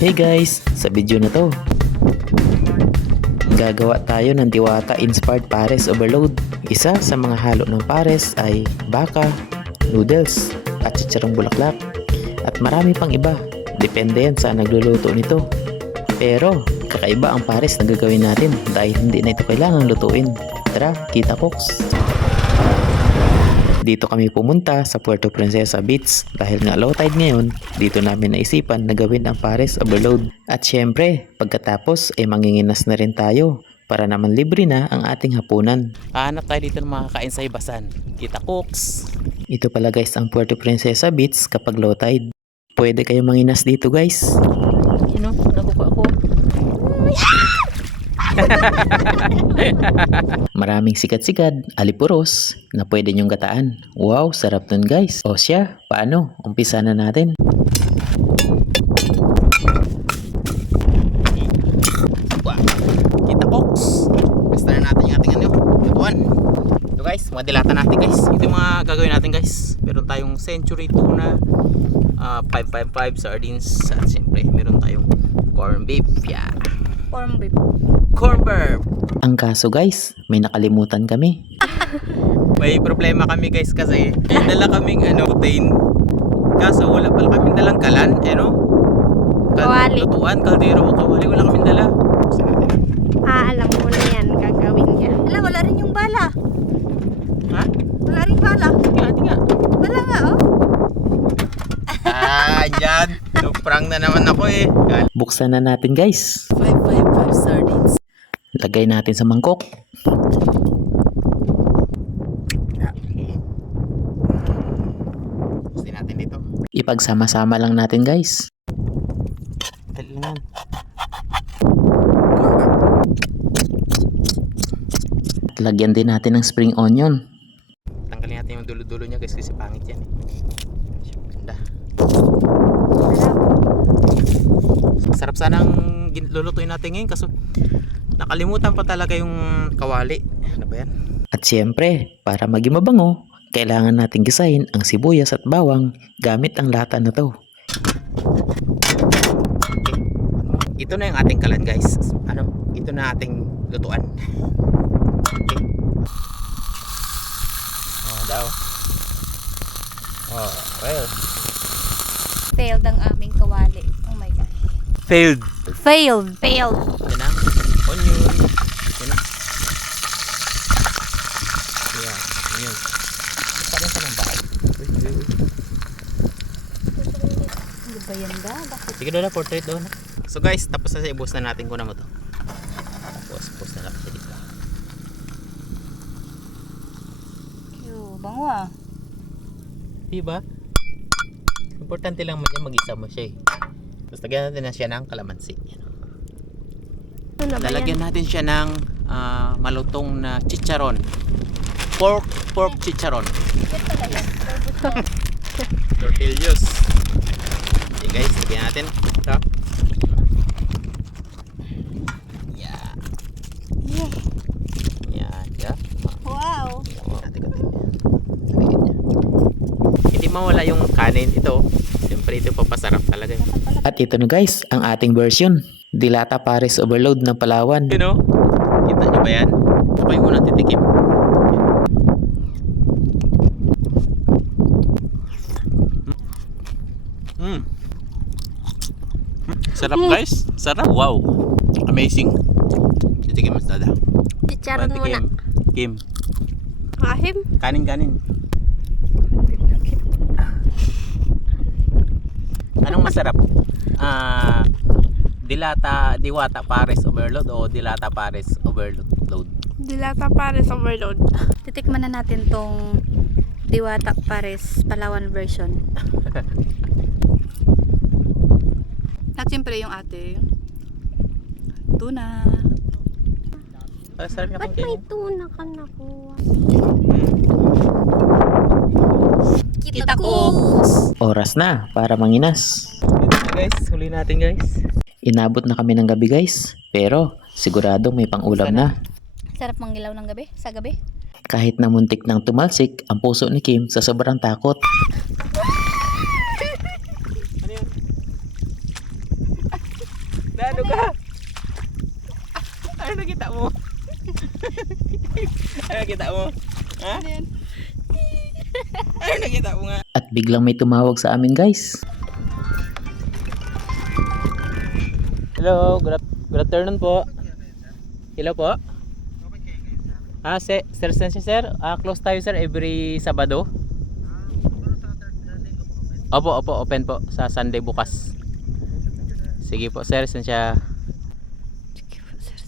Hey guys, sa video na to, gagawa tayo ng Diwata Inspired Pares Overload. Isa sa mga halo ng pares ay baka, noodles, at chicharong bulaklak. At marami pang iba, depende yan sa nagluluto nito. Pero kakaiba ang pares na gagawin natin dahil hindi na ito kailangang lutuin. Tara, kita koks! Dito kami pumunta sa Puerto Princesa Beach dahil nga low tide ngayon. Dito namin naisipan na gawin ang pares overload. At syempre, pagkatapos ay manginginas na rin tayo para naman libre na ang ating hapunan. Hanap tayo dito ng makakain sa ibasan. Kita cooks! Ito pala guys ang Puerto Princesa Beach kapag low tide. Pwede kayo manginas dito guys. Ano? Nakuha ako. Maraming sikat-sikat, alipuros na pwede nyong gataan. Wow, sarap nun guys. O siya, paano? Umpisa na natin. Kita box. Basta na natin yung ating lutuan. Ito guys, mga dilata natin guys. Ito yung mga gagawin natin guys. Meron tayong century tuna, 555 sardines, at siyempre meron tayong corn beef. Yeah. Corn beef. Corn beef. Ang kaso guys, may nakalimutan kami. May problema kami guys kasi may dala kaming protein. Kaso wala pala kaming dalang kalan, Kawali. Lutuan, kaldero o kawali, wala kaming dala. Alam mo na yan, gagawin niya. Wala rin yung bala. Ha? Wala rin bala. Hindi nga. Wala nga, oh. Yan. Prank na naman ako eh. Buksan na natin guys. 555 sardines. Lagay natin sa mangkok. Buksan natin dito. Ipagsama-sama lang natin guys. Kailangan. At lagyan din natin ng spring onion. Tanggalin natin yung dulo-dulo niya guys kasi pangit yan eh. Ganda. Sarap sanang lulutuin natin ngayon kaso nakalimutan pa talaga yung kawali. Ano ba yan? At siyempre, para maging mabango, kailangan natin gisahin ang sibuyas at bawang gamit ang lata na to. Okay. Ito na yung ating kalan guys. Ito na ating lutuan. Okay. Daw. Well. Failed ang aming kawali. Oh my God. Failed. Failed. Yan na. Onion. Yan na. Yeah. Onion. Parang sa ng bahay. Ano ba yan ba? Bakit? Sige doon na, portrait doon. So guys, tapos na ibus na natin kung na mo to. Tapos, post na lang siya dito. Bango ah. Diba? Importante lang man yan, mag-isa mo siya eh. Tapos lagyan natin na siya ng kalamansi. Ano ba Lalagyan yan? natin siya ng malutong na chicharon. Pork chicharon. Tortillas. Okay guys, lagyan natin. Ito. Yeah. Yan. Yeah. Wow. Hindi mawala yung kanin ito. Siyempre ito papasarap talaga. At ito na guys, ang ating version. Dilata Pares Overload ng Palawan. You know? Kita nyo ba yan? Okay muna titikim. Sarap guys. Sarap. Wow. Amazing. Titikim mas dada. Chicharon muna. Kim. Ahim. Kanin. Anong masarap? Diwata Pares Overload o Dilata Pares Overload? Dilata Pares Overload. Titikman na natin tong Diwata Pares Palawan version. At siyempre yung ating tuna. Sarap niya Ba't may tuna ka nakuha? Kita cooks! Oras na para manginas. Ito na guys, huli natin guys. Inabot na kami ng gabi guys. Pero sigurado may pang-ulam na. Sarap mangilaw ng gabi, sa gabi. Kahit na muntik nang tumalsik ang puso ni Kim sa sobrang takot. Ano ka? Ano nakita mo? Ano nakita mo? Ha? Ano nakita mo nga? At biglang may tumawag sa amin guys. Hello, good afternoon po. Hello po. Sir, sir. Close tayo sir every Sabado. Opo, open po sa Sunday bukas. Sige po sir, sensya. Sige po, sir.